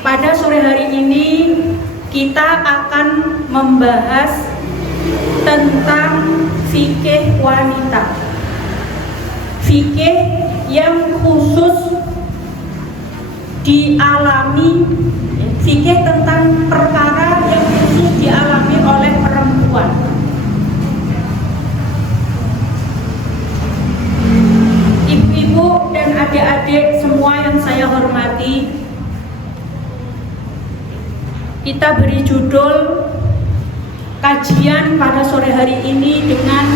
Pada sore hari ini kita akan membahas tentang fikih wanita. Fikih yang khusus dialami, fikih tentang perkara yang khusus dialami oleh perempuan. Ibu-ibu dan adik-adik semua yang saya hormati, kita beri judul kajian pada sore hari ini dengan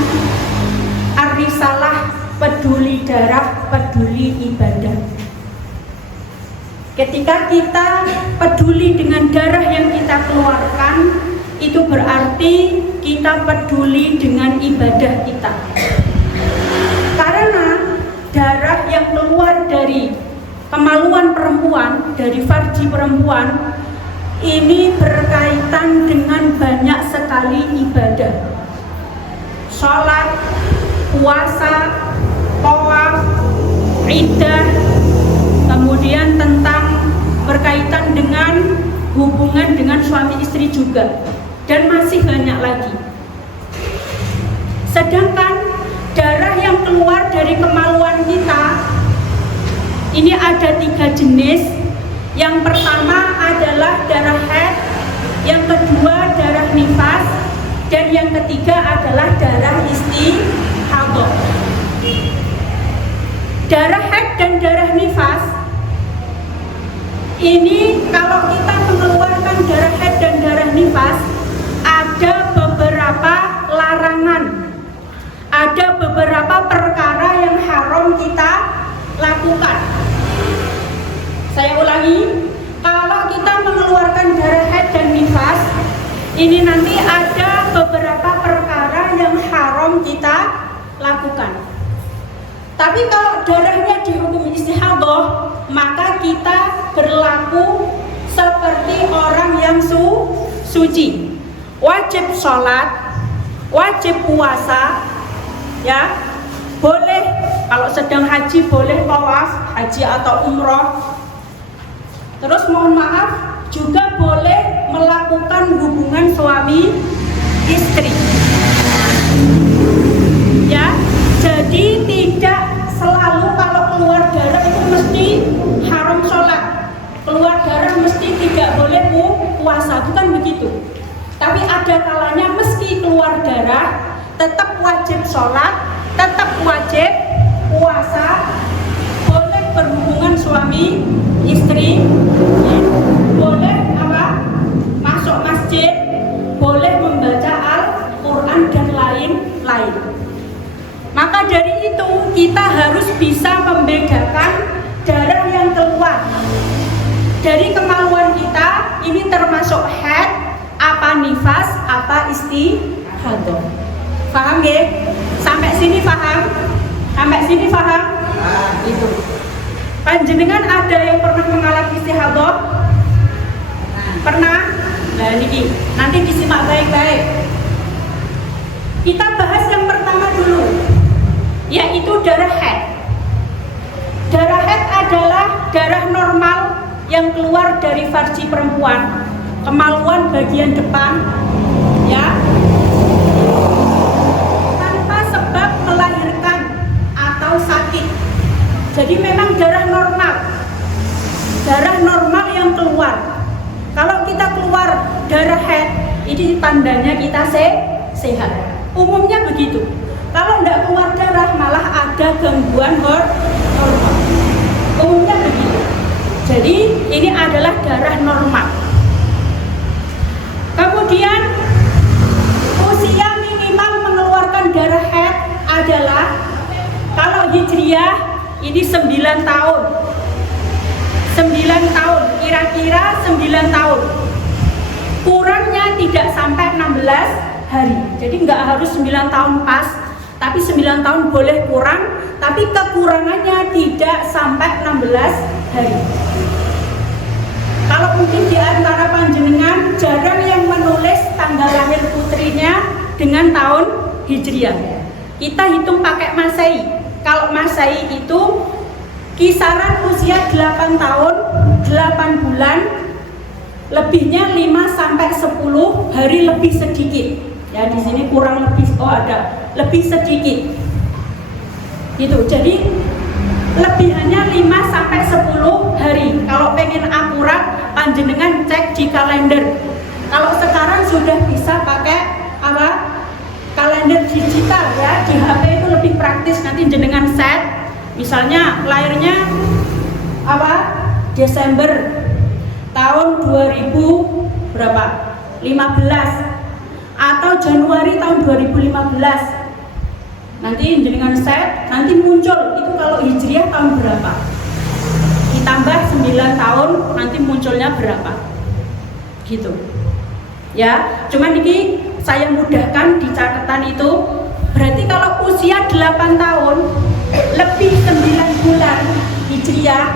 Ar-Risalah Peduli Darah, Peduli Ibadah. Ketika kita peduli dengan darah yang kita keluarkan, itu berarti kita peduli dengan ibadah kita. Karena darah yang keluar dari kemaluan perempuan, dari farji perempuan, ini berkaitan dengan banyak sekali ibadah. Sholat, puasa, tawaf, iddah, kemudian tentang berkaitan dengan hubungan dengan suami istri juga, dan masih banyak lagi. Sedangkan darah yang keluar dari kemaluan kita ini ada 3 jenis. Yang pertama adalah darah haid, yang kedua darah nifas, dan yang ketiga adalah darah istihadah. Darah haid dan darah nifas ini, kalau kita mengeluarkan darah haid dan darah nifas, ada beberapa larangan, ada beberapa perkara yang haram kita lakukan. Saya ulangi, kalau kita mengeluarkan darah haid dan nifas, ini nanti ada beberapa perkara yang haram kita lakukan. Tapi kalau darahnya dihukum istihadah, maka kita berlaku seperti orang yang suci. Wajib sholat, wajib puasa, ya, boleh kalau sedang haji boleh tawaf, haji atau umroh. Terus mohon maaf, juga boleh melakukan hubungan suami istri. Ya, jadi tidak selalu kalau keluar darah itu mesti haram sholat, keluar darah mesti tidak boleh puasa, bukan begitu. Tapi ada kalanya meski keluar darah tetap wajib sholat, tetap wajib puasa, boleh berhubungan suami istri, boleh masuk masjid, boleh membaca Al-Quran dan lain-lain. Maka dari itu kita harus bisa membedakan darah yang keluar dari kemaluan kita, ini termasuk haid, apa nifas, apa istihadah. Paham ya? Sampai sini paham? Sampai sini paham? Itu. Panjenengan ada yang pernah mengalami istihadah? Pernah? Nah ini nanti disimak baik-baik. Kita bahas yang pertama dulu, yaitu darah haid. Darah haid adalah darah normal yang keluar dari farji perempuan, kemaluan bagian depan, ya, tanpa sebab melahirkan atau sakit. Jadi memang darah normal yang keluar. Kalau kita keluar darah haid, ini tandanya kita sehat. Umumnya begitu. Kalau tidak keluar darah malah ada gangguan hormon. Umumnya begitu. Jadi ini adalah darah normal. Kemudian usia minimal mengeluarkan darah haid adalah, kalau hijriyah ini 9 tahun. 9 tahun, kira-kira 9 tahun. Kurangnya tidak sampai 16 hari. Jadi nggak harus 9 tahun pas, tapi 9 tahun boleh kurang, tapi kekurangannya tidak sampai 16 hari. Kalau mungkin di antara panjenengan jarang yang menulis tanggal lahir putrinya dengan tahun hijriyah. Kita hitung pakai Masehi. Kalau Masehi itu kisaran usia 8 tahun, 8 bulan, lebihnya 5 sampai 10 hari lebih sedikit. Ya, di sini kurang lebih, ada lebih sedikit. Gitu. Jadi lebihannya 5 sampai 10 hari. Kalau pengen akurat, panjenengan cek di kalender. Kalau sekarang sudah bisa pakai apa? Kalender digital ya, di HP itu lebih praktis. Nanti jenengan set, misalnya lahirnya apa? Desember tahun 2000 berapa? 15 atau Januari tahun 2015. Nanti jenengan set, nanti muncul itu kalau Hijriah tahun berapa. Ditambah 9 tahun, nanti munculnya berapa. Gitu. Ya, cuman ini saya mudahkan di catatan itu. Berarti kalau usia 8 tahun lebih 9 bulan Hijriah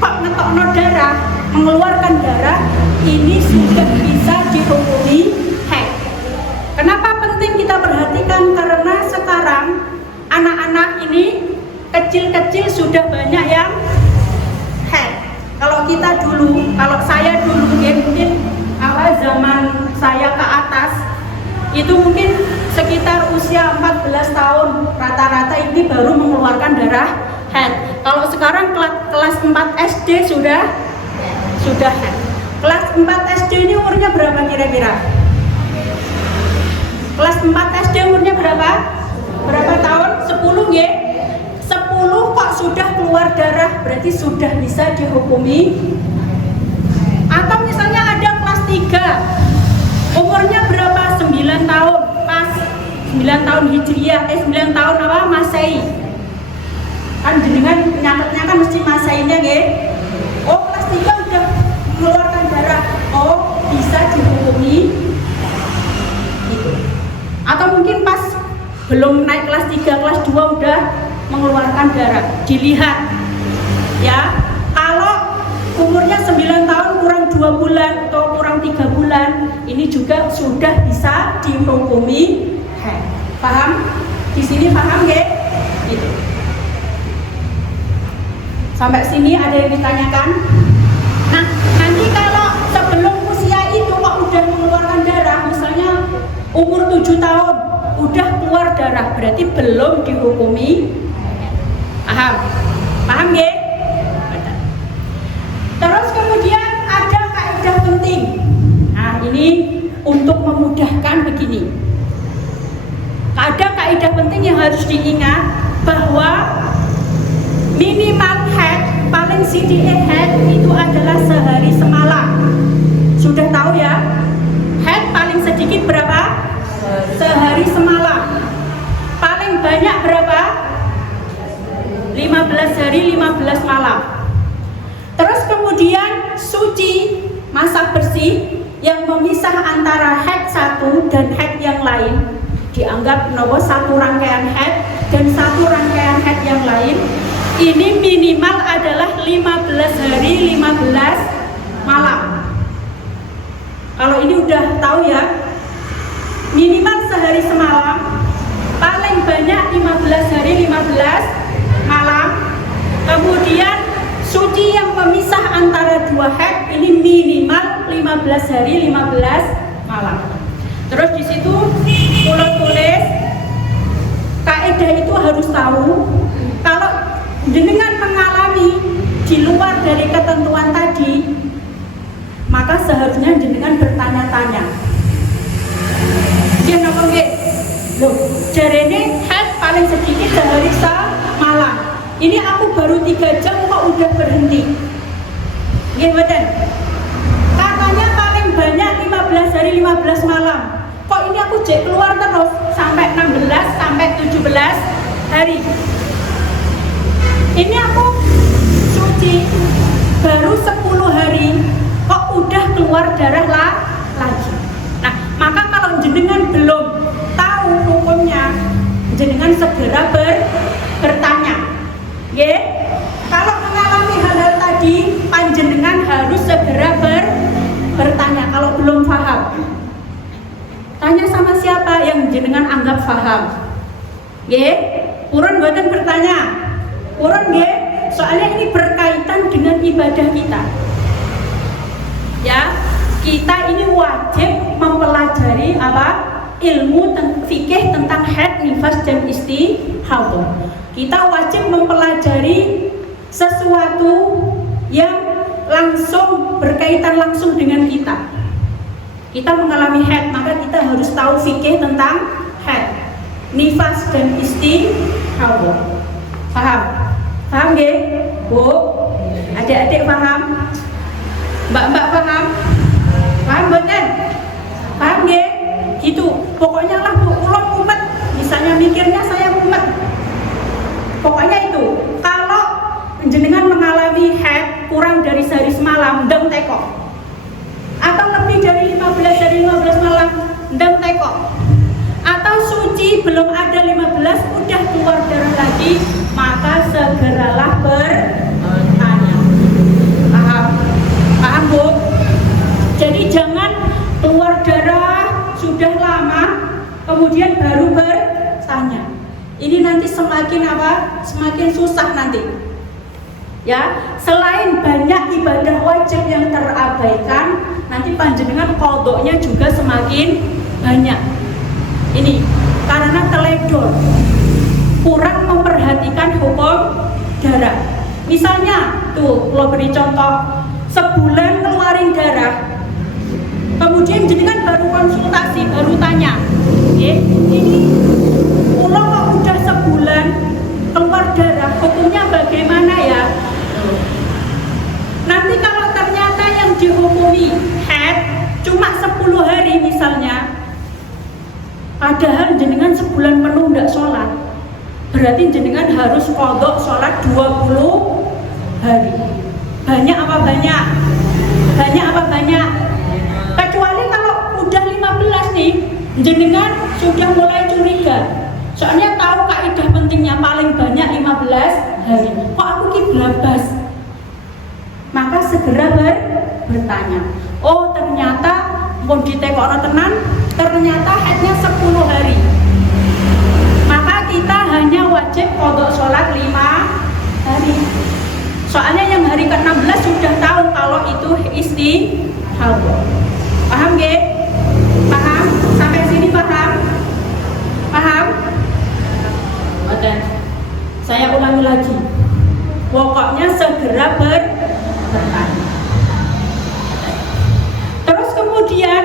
kok ngetokno darah, mengeluarkan darah, ini sudah bisa dihukumi haid. Kenapa penting kita perhatikan? Karena sekarang anak-anak ini kecil-kecil sudah banyak yang haid. Kalau kita dulu, kalau saya dulu ya mungkin awal zaman saya ke atas itu mungkin sekitar usia 14 tahun rata-rata ini baru mengeluarkan darah haid. Kalau sekarang kelas 4 SD sudah haid. Kelas 4 SD ini umurnya berapa kira-kira? Kelas 4 SD umurnya berapa? Berapa tahun? 10 ya? 10 kok sudah keluar darah, berarti sudah bisa dihukumi. Atau misalnya ada kelas 3, umurnya berapa? 9 tahun, pas 9 tahun Hijriah, 9 tahun apa? Masehi. Kan jenengan nyatetnya kan mesti Masainya ya. Oh, kelas 3 udah mengeluarkan darah, oh bisa dihukumi gitu. Atau mungkin pas belum naik kelas 3, kelas 2 udah mengeluarkan darah. Dilihat ya, kalau umurnya 9 tahun kurang 2 bulan atau kurang 3 bulan, ini juga sudah bisa dihukumi haid. Paham? Di sini paham ya? Gitu. Sampai sini ada yang ditanyakan? Nah, nanti kalau sebelum usia itu kok udah mengeluarkan darah, misalnya umur 7 tahun udah keluar darah, berarti belum dihukumi. Paham? Paham ya? Terus kemudian ada kaidah penting. Nah, ini untuk memudahkan begini. Ada kaidah penting yang harus diingat bahwa minimal haid paling sedikit haid itu adalah sehari semalam. Sudah tahu ya? Haid paling sedikit berapa? Sehari semalam. Paling banyak berapa? 15 hari 15 malam. Terus kemudian suci, masak bersih yang memisah antara haid satu dan haid yang lain dianggap satu rangkaian haid dan satu rangkaian haid yang lain. Ini minimal adalah 15 hari 15 malam. Kalau ini udah tahu ya, minimal sehari semalam, paling banyak 15 hari 15 malam. Kemudian suci yang memisah antara dua haid ini minimal 15 hari 15 malam. Terus di situ tulis kaidah itu harus tahu. Kalau jenengan mengalami di luar dari ketentuan tadi, maka seharusnya jenengan bertanya-tanya. Dia napa nggih? Loh, jarene haid paling sedikit sehari semalam. Ini aku baru 3 jam kok udah berhenti. Nggih mboten? Katanya paling banyak 15 hari 15 malam. Kok ini aku jek keluar terus sampai 16 sampai 17 hari. Ini aku suci baru 10 hari kok udah keluar darah lagi. Nah, maka kalau jenengan belum tahu hukumnya, jenengan segera bertanya. Ya, kalau mengalami hal-hal tadi, panjenengan harus segera bertanya kalau belum paham. Tanya sama siapa yang jenengan anggap paham. Ya, purun boten bertanya. Purun ya, soalnya ini berkaitan dengan ibadah kita. Ya, kita ini wajib mempelajari apa? Ilmu fikih tentang haid, nifas dan istihadah. Kita wajib mempelajari sesuatu yang langsung berkaitan langsung dengan kita. Kita mengalami haid, maka kita harus tahu fikih tentang haid, nifas dan istihadah. Paham? Paham nggih? Bu, adik-adik paham? Mbak-mbak paham? Paham mboten? Paham nggih? Gitu. Pokoknya lah Bu, kula umet, misalnya mikirnya saya umet. Pokoknya itu, kalau jenengan mengalami haid kurang dari sehari semalam, ndang teko. Atau lebih dari 15 malam, ndang teko. Atau suci belum ada 15 udah keluar darah lagi, maka segeralah bertanya. Paham? Paham Bu? Jadi jangan keluar darah sudah lama kemudian baru bertanya. Ini nanti semakin apa? Semakin susah nanti. Ya, selain banyak ibadah wajib yang terabaikan, nanti panjenengan qodoknya juga semakin banyak. Ini karena teledor, kurang memperhatikan hukum darah. Misalnya, tuh, lo beri contoh, sebulan keluarin darah, kemudian jenengan baru konsultasi, baru tanya, ini ulo kok udah sebulan keluar darah, hukumnya bagaimana ya? Nanti kalau ternyata yang dihukumi haid cuma 10 hari misalnya, padahal jenengan sebulan penuh tidak sholat, berarti jenengan harus qodok sholat 20 hari. Banyak apa banyak? Banyak apa banyak? Kecuali kalau udah 15 nih, jenengan sudah mulai curiga. Soalnya tahu kaidah pentingnya paling banyak 15 hari. Kok aku ki blabas? Maka segera bertanya. Oh, ternyata mun ditekokno tenan, ternyata haidnya 10 hari. Maka kita hanya wajib qodok sholat 5 hari. Soalnya yang hari ke-16 sudah tahu kalau itu istihadah. Paham nggih? Paham? Sampai sini paham? Paham? Oke. Saya ulangi lagi. Pokoknya segera bertanya. Terus kemudian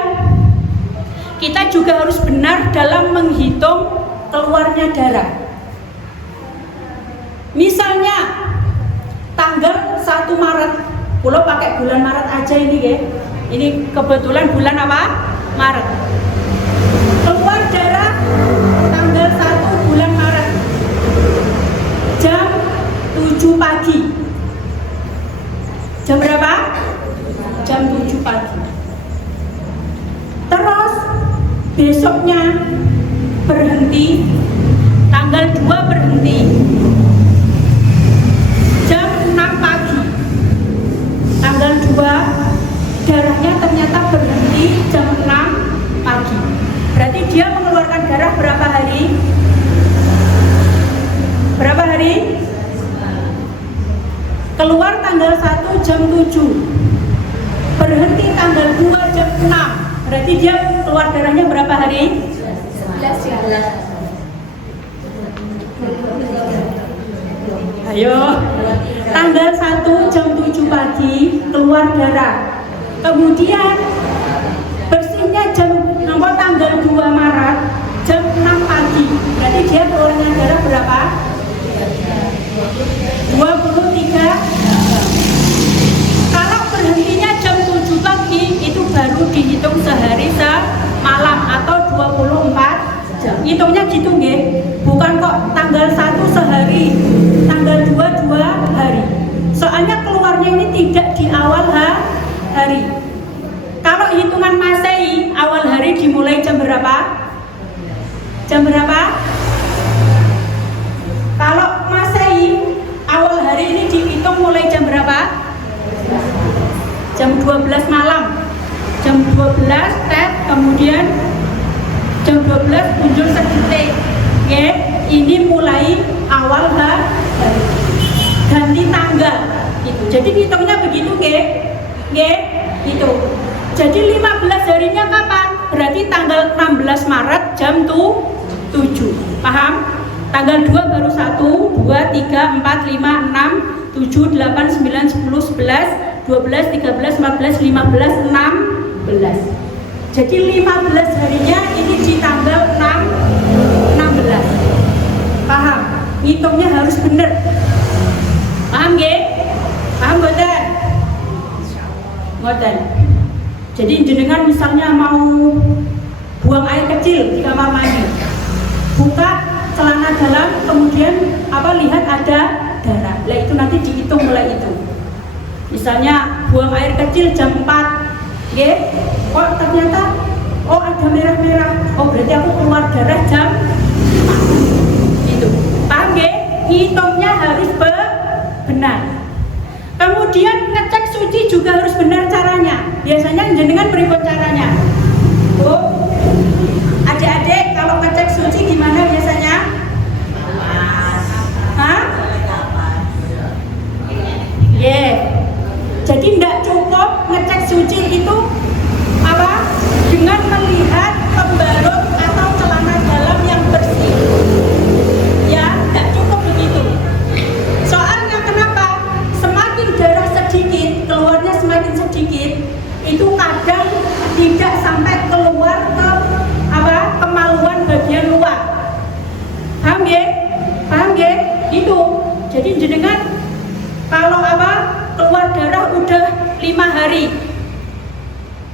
kita juga harus benar dalam menghitung keluarnya darah. Misalnya tanggal 1 Maret, pulau pakai bulan Maret aja ini ya. Ini kebetulan bulan apa? Maret. Keluar darah tanggal 1 bulan Maret jam 7 pagi. Jam berapa? Jam 7 pagi. Terus besoknya berhenti, tanggal 2 berhenti jam 6 pagi. Tanggal 2 darahnya ternyata berhenti jam 6 pagi. Berarti dia mengeluarkan darah berapa hari? Berapa hari? Keluar tanggal 1 jam 7, berhenti tanggal 2 jam 6. Berarti dia keluar darahnya berapa hari? 11. Ayo, tanggal 1 jam 7 pagi keluar darah. Kemudian bersihnya nomor tanggal 2 Maret jam 6 pagi. Berarti dia keluarnya darah berapa? 23. Kalau berhentinya jam 7 pagi itu baru dihitung sehari semalam atau 24 jam. Hitungnya gitu nggih. Bukan kok tanggal 1 sehari, tanggal 2 hari. Soalnya keluarnya ini tidak di awal hari. Kalau hitungan Masehi, awal hari dimulai jam berapa? Jam berapa? Kalau Masehi, awal hari ini dihitung mulai jam berapa? Jam 12 malam. Jam 12 tet, kemudian jam 12 muncul sedetik. Oke, ini mulai awal hari. Ganti tanggal gitu. Jadi hitungnya begitu, gitu. Jadi 15 harinya kapan? Berarti tanggal 16 Maret jam 7. Paham? Tanggal 2 baru 1, 2, 3, 4, 5, 6, 7, 8, 9, 10, 11, 12, 13, 14, 15, 16. Jadi 15 harinya ini di tanggal 16. Paham? Ngitungnya harus benar. Paham nggih? Paham mboten? Mboten. Jadi jenengan misalnya mau buang air kecil di kamar mandi, buka celana dalam, kemudian lihat ada darah. Lah itu nanti dihitung mulai itu. Misalnya buang air kecil jam 4, nggih. Kok ternyata ada merah-merah. Oh berarti aku keluar darah jam 4. Itu. Paham nggih? Hitungnya harus benar. Kemudian ngecek suci juga harus benar caranya. Biasanya jenengan berikut caranya. Bu, adik-adik kalau ngecek suci gimana biasanya? Hah? Yeah. Jadi tidak cukup ngecek suci itu dengan melihat pembalut atau celana dalam yang bersih. Ya, tidak cukup begitu. Soalnya kenapa? Semakin darah sedikit, keluarnya semakin sedikit, itu kadang tidak sampai keluar ke kemaluan bagian luar. Paham ya? Paham ya? Itu. Jadi jenengan kalau keluar darah udah 5 hari,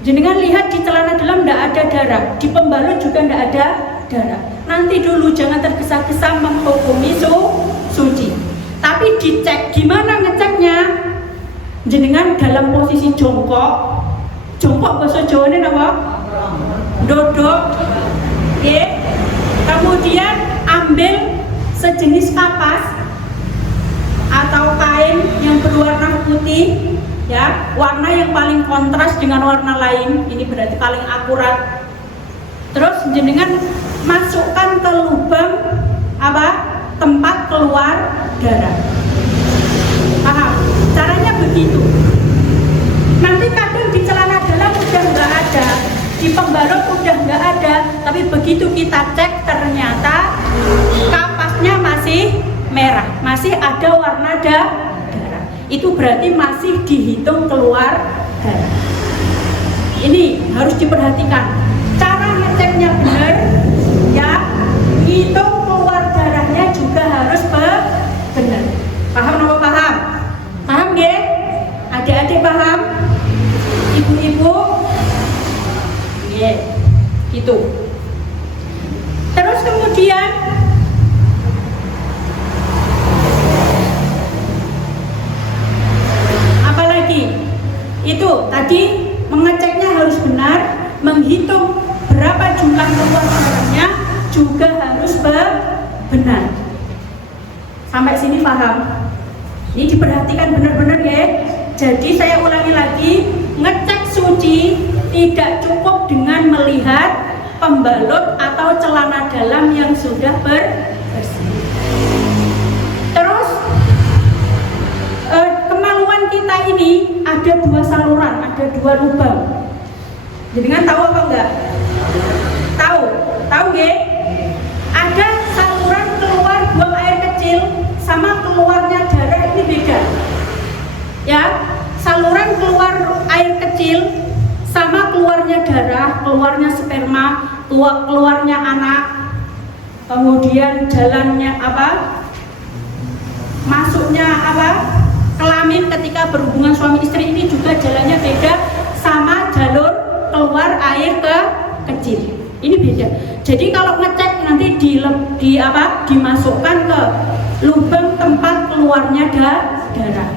jenengan lihat di celana dalam tidak ada darah, di pembalut juga tidak ada darah. Nanti dulu jangan tergesa-gesa menghukumi suci. Tapi dicek, gimana ngeceknya? Jenengan dalam posisi jongkok. Jongkok bahasa Jawanya apa? Dodok. Oke. Kemudian ambil sejenis kapas atau kain yang berwarna putih, ya, warna yang paling kontras dengan warna lain, ini berarti paling akurat. Terus jenengan masukkan ke lubang tempat keluar darah. Paham? Caranya begitu. Nanti kadang di celana dalam udah nggak ada, di pembalut udah nggak ada, tapi begitu kita cek ternyata kapasnya masih merah, masih ada warna darah. Itu berarti masih dihitung keluar darah. Ini harus diperhatikan. Cara ngeceknya benar, ya. Hitung keluar darahnya juga harus benar. Paham apa paham? Paham nggih? Adik-adik paham? Ibu-ibu? Nggih. Gitu. Terus kemudian itu tadi mengeceknya harus benar, menghitung berapa jumlah keluar darahnya juga harus benar. Sampai sini paham? Ini diperhatikan benar-benar ya. Jadi saya ulangi lagi, ngecek suci tidak cukup dengan melihat pembalut atau celana dalam yang sudah bersih. Terus kemaluan kita ini ada 2 saluran, ada 2 lubang. Jenengan tahu apa enggak? Tahu nggih? Ada saluran keluar buang air kecil sama keluarnya darah ini beda. Ya, saluran keluar air kecil sama keluarnya darah, keluarnya sperma, keluarnya anak. Kemudian jalannya masuknya kelamin ketika berhubungan suami istri ini juga jalannya beda sama jalur keluar air kecil. Ini beda. Jadi kalau ngecek nanti dimasukkan ke lubang tempat keluarnya darah.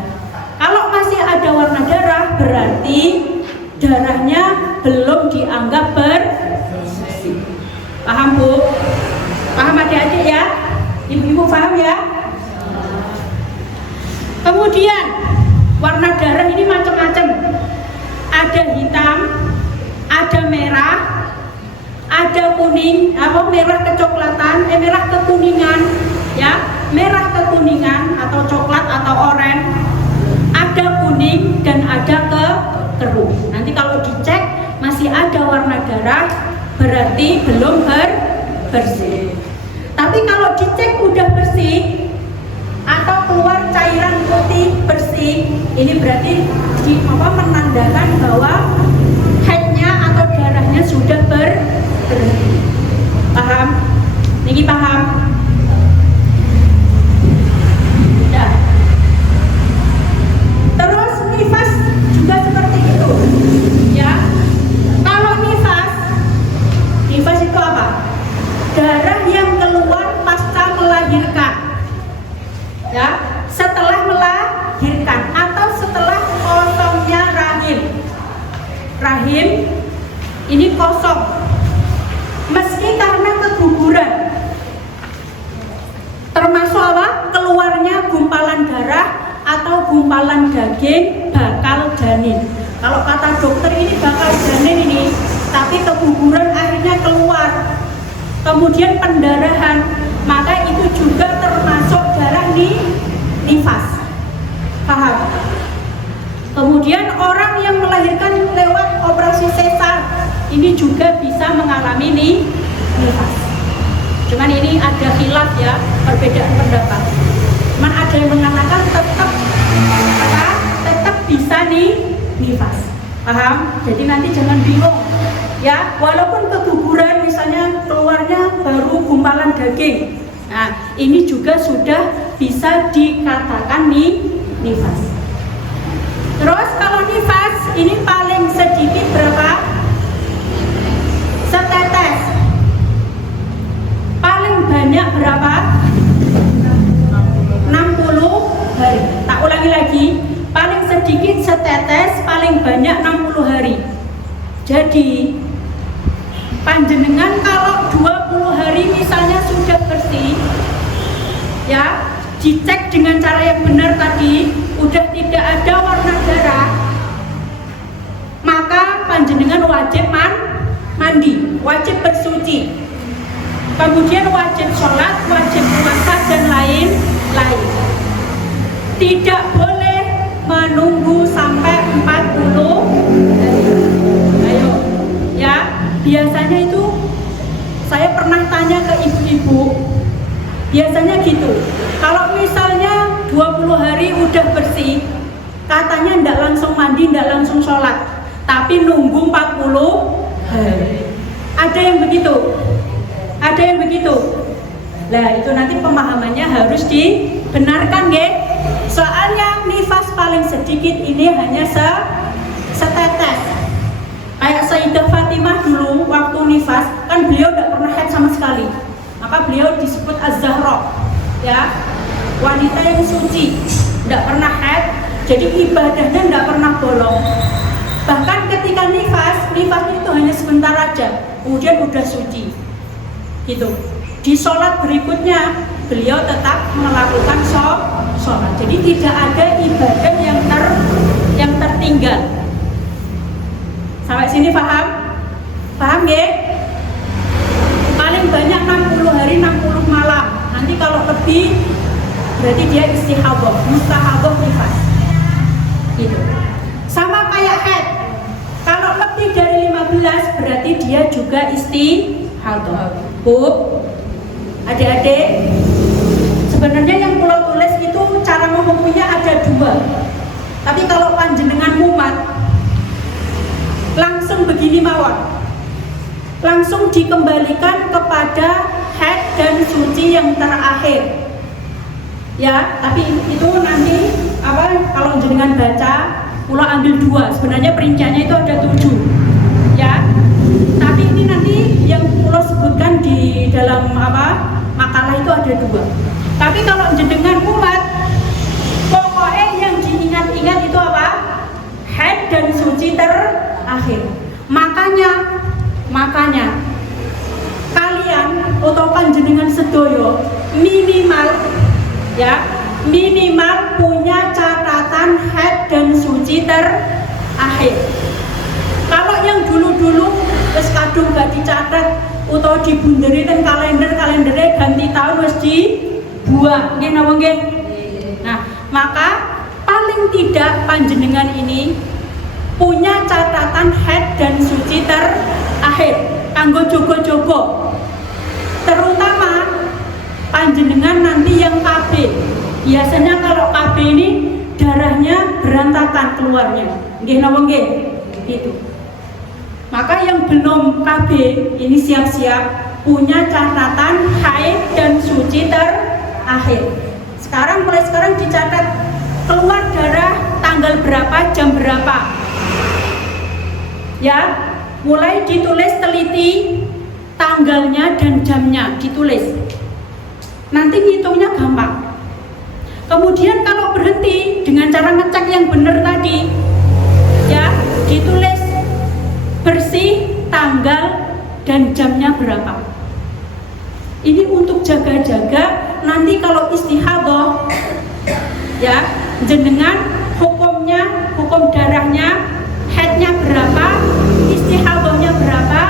Kalau masih ada warna darah berarti darahnya belum dianggap bersih. Paham Bu? Paham adik-adik ya? Ibu-ibu paham ya? Kemudian warna darah ini macam-macam. Ada hitam, ada merah, ada kuning, merah kecoklatan, merah kekuningan, ya, merah kekuningan atau coklat atau oranye. Ada kuning dan ada keruh. Nanti kalau dicek berarti belum bersih. Tapi kalau dicek udah bersih atau keluar cairan putih bersih, ini berarti menandakan bahwa haidnya atau darahnya sudah berhenti. Paham? Niki paham? Ya. Terus nifas juga seperti itu. Ya. Kalau nifas itu apa? Darah yang keluar pasca melahirkan. Ya, setelah melahirkan atau setelah kosongnya rahim. Rahim ini kosong. Meski karena keguguran. Termasuk apa? Keluarnya gumpalan darah atau gumpalan daging bakal janin. Kalau kata dokter ini bakal janin ini, tapi keguguran akhirnya keluar. Kemudian pendarahan, maka itu juga termasuk darah nifas. Paham? Kemudian orang yang melahirkan lewat operasi sesar ini juga bisa mengalami nifas. Cuman ini ada khilaf ya, perbedaan pendapat. Cuman ada yang mengatakan tetap bisa nifas. Paham? Jadi nanti jangan bingung. Ya, walaupun keguguran misalnya keluarnya baru gumpalan daging. Nah, ini juga sudah bisa dikatakan nifas. Terus kalau nifas ini paling sedikit berapa? Setetes. Paling banyak berapa? 60 hari. Tak ulangi lagi. Paling sedikit setetes, paling banyak 60 hari. Jadi panjenengan kalau 20 hari misalnya sudah bersih, ya, dicek dengan cara yang benar tadi, udah tidak ada warna darah, maka panjenengan wajib mandi, wajib bersuci, kemudian wajib sholat, wajib puasa dan lain-lain. Tidak boleh menunggu sampai 40 hari. Ayo, ya. Biasanya itu saya pernah tanya ke ibu-ibu, biasanya gitu, kalau misalnya 20 hari udah bersih, katanya ndak langsung mandi, ndak langsung sholat, tapi nunggu 40 hari. Ada yang begitu? Ada yang begitu? Nah, itu nanti pemahamannya harus dibenarkan ya. Soalnya nifas paling sedikit ini hanya setetes. Kayak Sayyidah Fatimah dulu waktu nifas, kan beliau tidak pernah haid sama sekali. Maka beliau disebut Az-Zahra, ya, wanita yang suci, tidak pernah haid, jadi ibadahnya tidak pernah bolong. Bahkan ketika nifas itu hanya sebentar aja, kemudian udah suci. Gitu. Di sholat berikutnya beliau tetap melakukan sholat. Jadi tidak ada ibadah yang tertinggal. Sampai sini paham? Paham ya? Paling banyak 60 hari 60 malam. Nanti kalau lebih berarti dia istihadah, mustahadah nifas. Gitu. Sama kayak haid. Kalau lebih dari 15 berarti dia juga istihadah. Bu, adik-adik, sebenarnya yang pulau tulis itu cara menghukumnya ada dua. Tapi kalau panjenengan mumat langsung begini mawon, langsung dikembalikan kepada haid dan suci yang terakhir, ya. Tapi itu nanti kalau jenengan baca, pulau ambil dua. Sebenarnya perinciannya itu ada 7, ya. Tapi ini nanti yang pulau sebutkan di dalam makalah itu ada 2. Tapi kalau jenengan umat, pokoknya yang diingat-ingat itu apa? Haid dan suci terakhir. Makanya kalian atau panjenengan sedoyo minimal punya catatan haid dan suci terakhir. Kalau yang dulu wis kadung gak dicatat atau dibunderi ten kalendernya ganti tahun wis dibuang, nggih napa nggih? Nah, maka paling tidak panjenengan ini punya catatan haid dan suci terakhir kanggo jogo-jogo, terutama panjenengan nanti yang KB. Biasanya kalau KB ini darahnya berantakan keluarnya, nggih napa nggih? Gitu. Maka yang belum KB ini siap-siap punya catatan haid dan suci terakhir. Mulai sekarang dicatat keluar darah tanggal berapa, jam berapa. Ya, mulai ditulis teliti tanggalnya dan jamnya ditulis. Nanti ngitungnya gampang. Kemudian kalau berhenti dengan cara ngecek yang benar tadi, ya ditulis bersih tanggal dan jamnya berapa. Ini untuk jaga-jaga nanti kalau istihadah, ya jenengan hukumnya, hukum darahnya, haidnya berapa, istihadahnya berapa,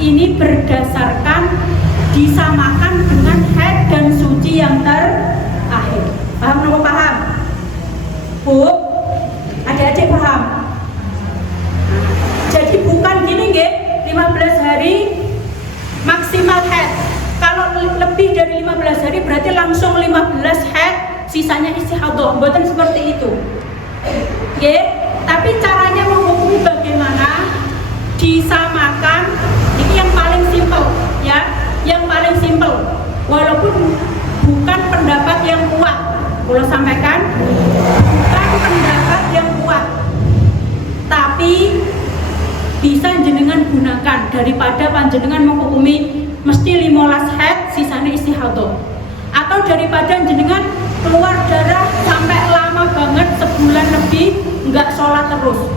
ini berdasarkan disamakan dengan haid dan suci yang terakhir. Paham napa paham? Bu, adik-adik paham? Jadi bukan gini nggih, 15 hari maksimal haid. Kalau lebih dari 15 hari berarti langsung 15 haid, sisanya istihadah. Mboten seperti itu. Oke, tapi caranya menghukumi bagaimana? Disamakan. Ini yang paling simpel, ya. Yang paling simpel. Walaupun bukan pendapat yang kuat. Kalau sampaikan, bukan pendapat yang kuat. Tapi bisa jenengan gunakan daripada panjenengan menghukumi mesti 15 haid sisanya istihadah, atau daripada jenengan keluar darah sampai lama banget sebulan lebih nggak sholat terus.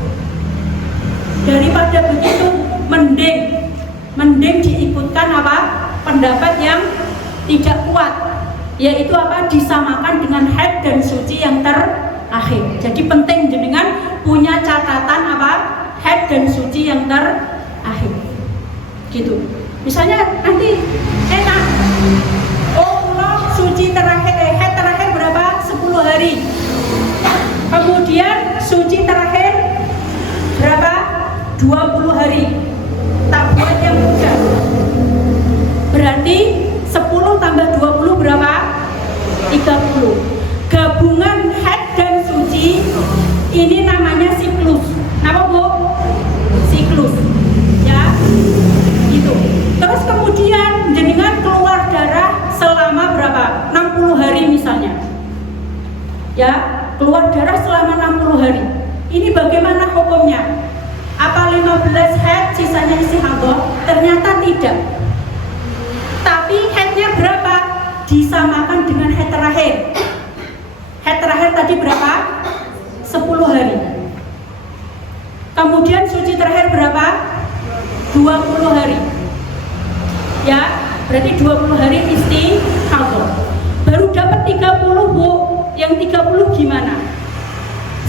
Daripada begitu mending diikutkan apa pendapat yang tidak kuat, yaitu apa disamakan dengan haid dan suci yang terakhir. Jadi penting jenengan punya catatan apa haid dan suci yang terakhir gitu. Misalnya nanti enak, oh Allah suci terakhir, haid terakhir berapa? 10 hari. Kemudian suci terakhir berapa? 20 hari. Tak buat yang mudah. Berarti 10 tambah 20 berapa? 30. Gabungan haid dan suci ini namanya siklus. Apa Bu? Siklus. Ya. Gitu. Terus kemudian jenengan keluar darah selama berapa? 60 hari misalnya. Ya, keluar darah selama 60 hari. Ini bagaimana hukumnya? Apa 15 haid sisanya istihadah? Ternyata tidak. Tapi haidnya berapa? Disamakan dengan haid terakhir. Haid terakhir tadi berapa? 10 hari. Kemudian suci terakhir berapa? 20 hari. Ya, berarti 20 hari istihadah. Baru dapat 30 Bu. Yang 30 gimana?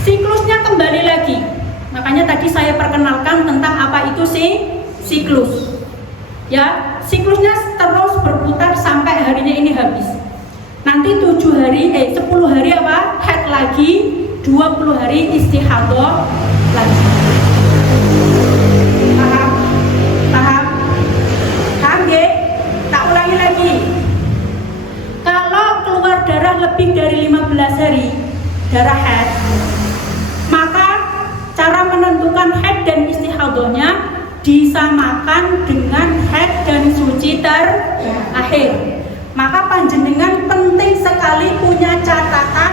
Siklusnya kembali lagi. Makanya tadi saya perkenalkan tentang apa itu siklus. Ya, siklusnya terus berputar sampai harinya ini habis. Nanti 10 hari apa? Haid lagi, 20 hari istihadah lagi. Paham? Paham? Paham ya? Tak ulangi lagi. Kalau keluar darah lebih dari 15 hari darah haid, maka cara menentukan haid dan istihadahnya disamakan dengan haid dan suci terakhir. Maka panjenengan penting sekali punya catatan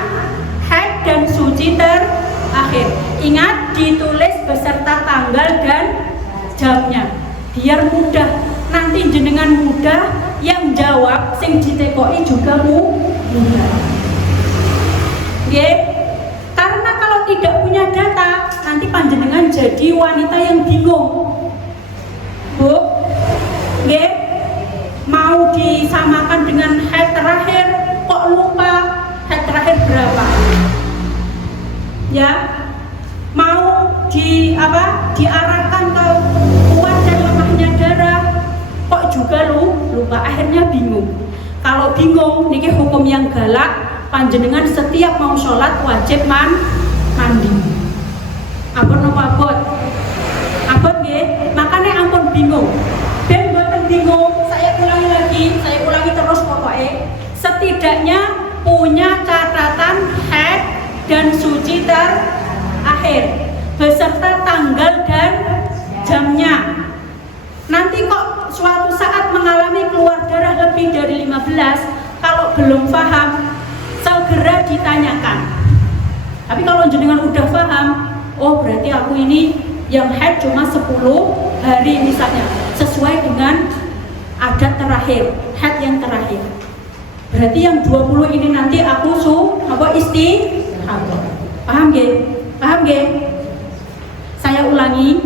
haid dan suci terakhir. Ingat ditulis beserta tanggal dan jamnya biar mudah. Nanti jenengan mudah, yang jawab sing ditekoi juga mudah. Oke? Karena kalau tidak punya data, nanti panjenengan jadi wanita yang bingung. Bu, oke? Mau disamakan dengan haid terakhir, kok lupa haid terakhir berapa? Ya, mau diarahkan ke kuat dan lemahnya darah, kok juga lupa, akhirnya bingung. Kalau bingung, niki hukum yang galak, panjenengan setiap mau sholat wajib mandi. Apa napa abot? punya catatan haid dan suci terakhir beserta tanggal dan jamnya. Nanti kok suatu saat mengalami keluar darah lebih dari 15, kalau belum paham segera ditanyakan. Tapi kalau jenengan udah paham, oh berarti aku ini yang haid cuma 10 hari misalnya, sesuai dengan adat terakhir, haid yang terakhir. Berarti yang 20 ini nanti aku istihadah. Paham nggih? Paham nggih? Saya ulangi.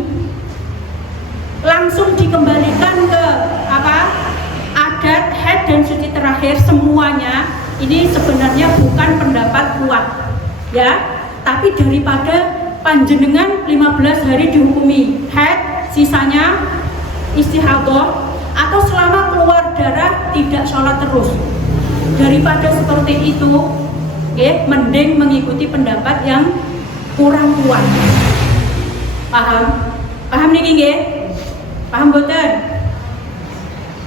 Langsung dikembalikan ke adat haid dan suci terakhir semuanya. Ini sebenarnya bukan pendapat kuat, ya. Tapi daripada panjenengan 15 hari dihukumi haid, sisanya istihadah, atau selama keluar darah tidak sholat terus, daripada seperti itu, mending mengikuti pendapat yang kurang kuat. Paham? Paham niki nggih? Paham boten?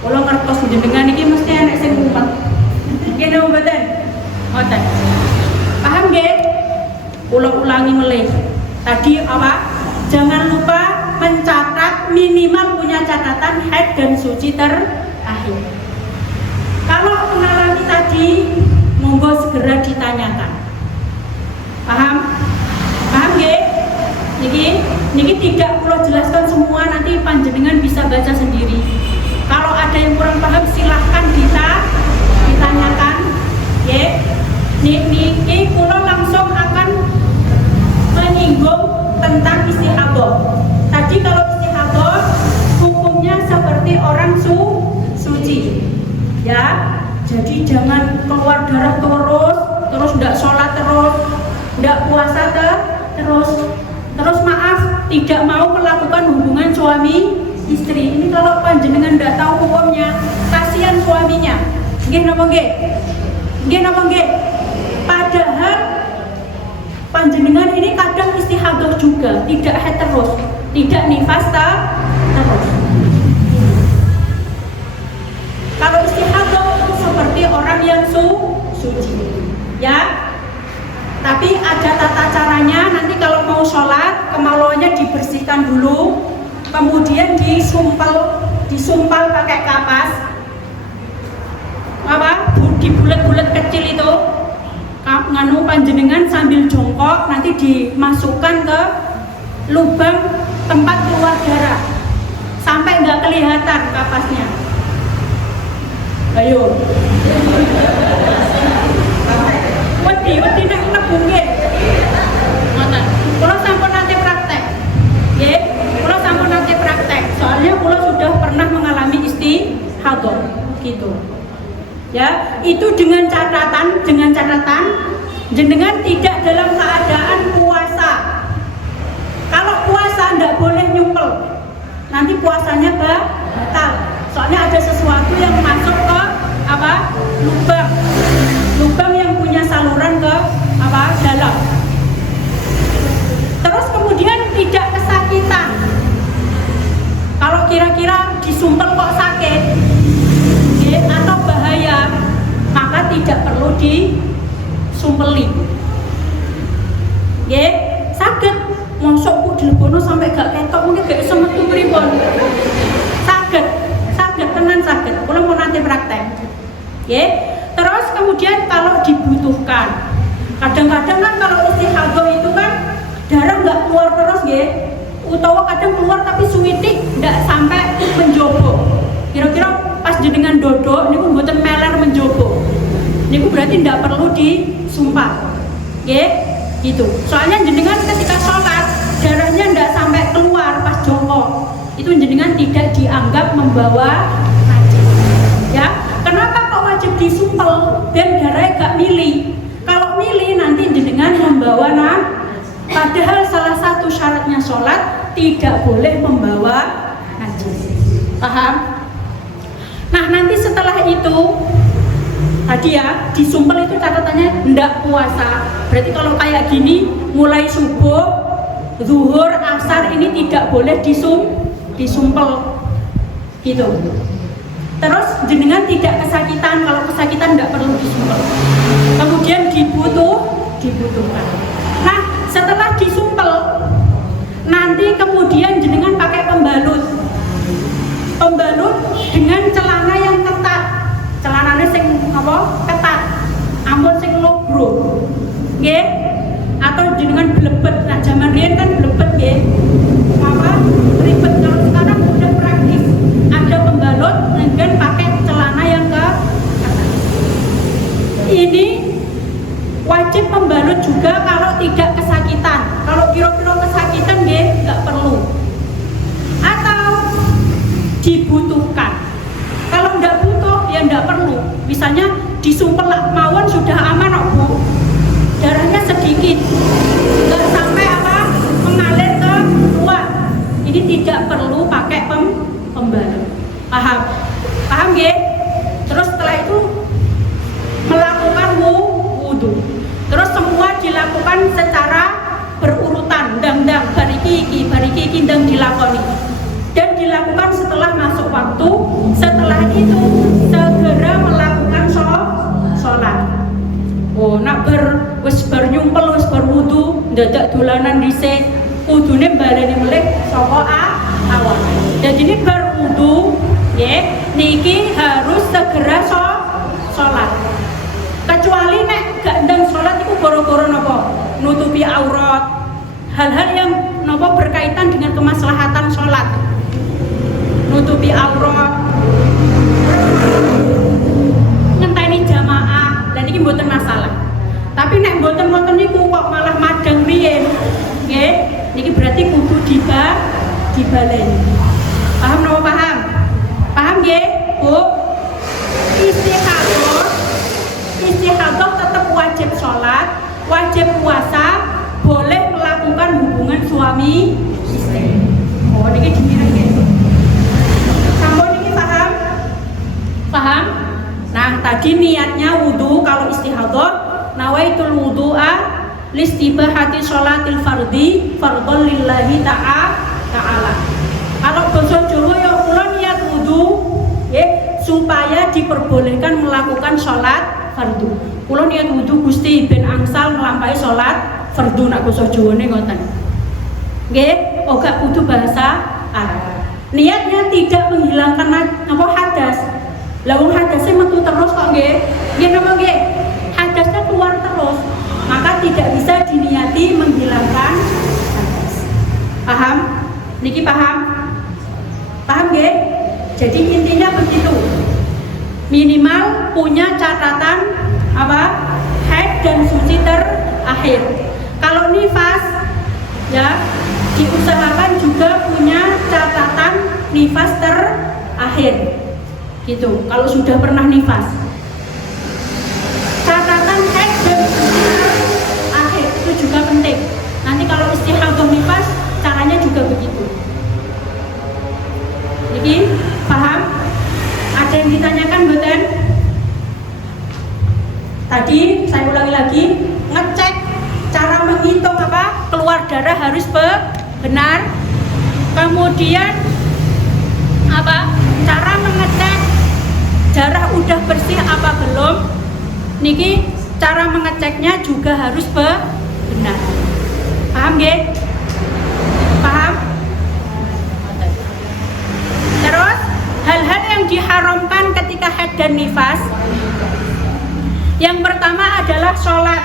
Kula ngertos jenengan iki mesti enek sing umpet. Nggih napa boten? Boten. Paham nggih? Kula ulangi melih. Tadi apa? Jangan lupa mencatat, minimal punya catatan haid dan suci terakhir. Kalau mengalami tadi, monggo segera ditanyakan. Paham? Paham nggih? Niki tidak perlu jelaskan semua, nanti panjenengan bisa baca sendiri. Kalau ada yang kurang paham silahkan ditanyakan. Niki kula langsung akan menyinggung tentang istihadah. Tadi kalau istihadah hukumnya seperti orang suci, ya. Jadi jangan keluar darah terus ndak sholat terus, ndak puasa terus maaf, tidak mau melakukan hubungan suami istri. Ini kalau panjenengan ndak tahu hukumnya, kasihan suaminya. Nggih napa nggih? Nggih napa nggih? Padahal panjenengan ini kadang istihadah juga, tidak haid terus, tidak nifas terus. Kalau istihadah itu seperti orang yang suci, ya. Tapi ada tata caranya. Nanti kalau mau sholat, kemaluannya dibersihkan dulu, kemudian disumpal pakai kapas, di bulat-bulat kecil itu. Nganu panjenengan sambil jongkok, nanti dimasukkan ke lubang tempat keluar darah sampai nggak kelihatan kapasnya. Ayo. Wedi nek nebunge. Ngoten. Kula sampun nate praktek. Nggih, kula sampun nate praktek. Soalnya kula sudah pernah mengalami istihadah gitu. Ya, itu dengan catatan jenengan tidak dalam keadaan puasa. Kalau puasa ndak boleh nyumpel. Nanti puasanya batal. Soalnya ada sesuatu yang masuk ke lubang yang punya saluran ke dalam. Terus kemudian tidak kesakitan. Kalau kira-kira disumpel kok sakit, atau bahaya, maka tidak perlu disumpeli. Sakit, mosokku dilebono sampai gak ketok, mungkin gak iso metu pripun. Sakit tenan sakit. Kula mau nanti praktek. Terus kemudian kalau dibutuhkan, kadang-kadang kan kalau istihadah itu kan darah nggak keluar terus, utawa kadang keluar tapi suwitik nggak sampai menjobo. Kira-kira pas jenengan dodok niku mboten meler menjobo, niku berarti nggak perlu disumpah, gitu. Soalnya jenengan ketika sholat darahnya nggak sampai keluar pas jongkok, itu jenengan tidak dianggap membawa najis, ya. Kenapa kok wajib disumpel dan darahnya gak milih? Kalau milih nanti jenengan membawa padahal salah satu syaratnya sholat tidak boleh membawa najis. Paham? Nah nanti setelah itu tadi ya disumpel itu catatannya ndak puasa. Berarti kalau kayak gini mulai subuh, zuhur, asar ini tidak boleh disumpel gitu. Terus jenengan tidak kesakitan, kalau kesakitan tidak perlu disumpel. Kemudian dibutuhkan. Nah, setelah disumpel, nanti kemudian jenengan pakai pembalut dengan celana yang ketat. Celananya sing apa? Ketat. Ampun sing lobro. Nggih. Atau jenengan blebet. Nah, zaman riyen kan blebet nggih. Apa? Ribet. Kalau sekarang udah praktis. Ada pembalut dan pakai celana yang ketat. Ini wajib pembalut juga kalau tidak kesakitan. Kalau kira-kira kesakitan nggih enggak perlu. Atau dibutuhkan. Kalau enggak butuh ya enggak perlu. Misalnya disumpel mawon sudah aman kok, Bu. Darahnya sedikit. Enggak sampai apa? Mengalir ke luar. Ini tidak perlu pakai pembalut. Paham? Paham nggih? Terus setelah itu melakukan wudu. Terus semua dilakukan secara berurutan, ndang bariki iki ndang dilakoni. Dan dilakukan setelah masuk waktu. Setelah itu segera melakukan sholat. Oh, nak wis bar nyumpel, wis bar wudu, ndadak dolanan dhisik, kudune baleni melih saka awal. Jadi ini bar wudu, nggih, niki harus segera sholat. Kecuali nek gak ndang sholat itu goro-goro napa? Nutupi aurat. Hal-hal yang napa berkaitan dengan kemaslahatan sholat. Nutupi aurat. Ngenteni jamaah, dan ini mboten masalah. Tapi nek mboten niku kok malah madang riyen. Nggih, niki berarti kudu dibaleni. Paham napa paham? Paham nggih, Bu? Istihadah tetap wajib sholat, wajib puasa, boleh melakukan hubungan suami istri. Oh, ini gimana gitu? Sampun ini paham? Paham? Nah, tadi niatnya wudu kalau istihadah, nawaitul wudu'a listibahati sholatil fardhon lillahi ta'ala. Kalau basa Jawa ya kula niat wudu, supaya diperbolehkan melakukan sholat fardu. Kula niat wudu Gusti ben angsal nglampahi sholat fardu nak basa Jawane ngoten. Nggih, gak kudu bahasa Arab. Niatnya tidak menghilangkan apa hadas. Lah wong hadasnya metu terus kok nggih. Nggih napa nggih? Hadasnya keluar terus. Maka tidak bisa diniati menghilangkan hadas. Paham? Niki paham? Paham nggih? Jadi intinya begitu. Minimal punya catatan apa? Haid dan suci terakhir. Kalau nifas ya diusahakan juga punya catatan nifas terakhir. Gitu. Kalau sudah pernah nifas. Catatan haid dan suci terakhir itu juga penting. Nanti kalau istihadah nifas caranya juga begitu. Jadi paham? Ada yang ditanyakan mboten? Tadi saya ulangi lagi, ngecek cara menghitung apa? Keluar darah harus benar. Kemudian apa? Cara mengecek darah udah bersih apa belum? Niki cara mengeceknya juga harus benar. Paham nggih? Paham? Terus hal-hal yang diharamkan ketika haid dan nifas. Yang pertama adalah sholat.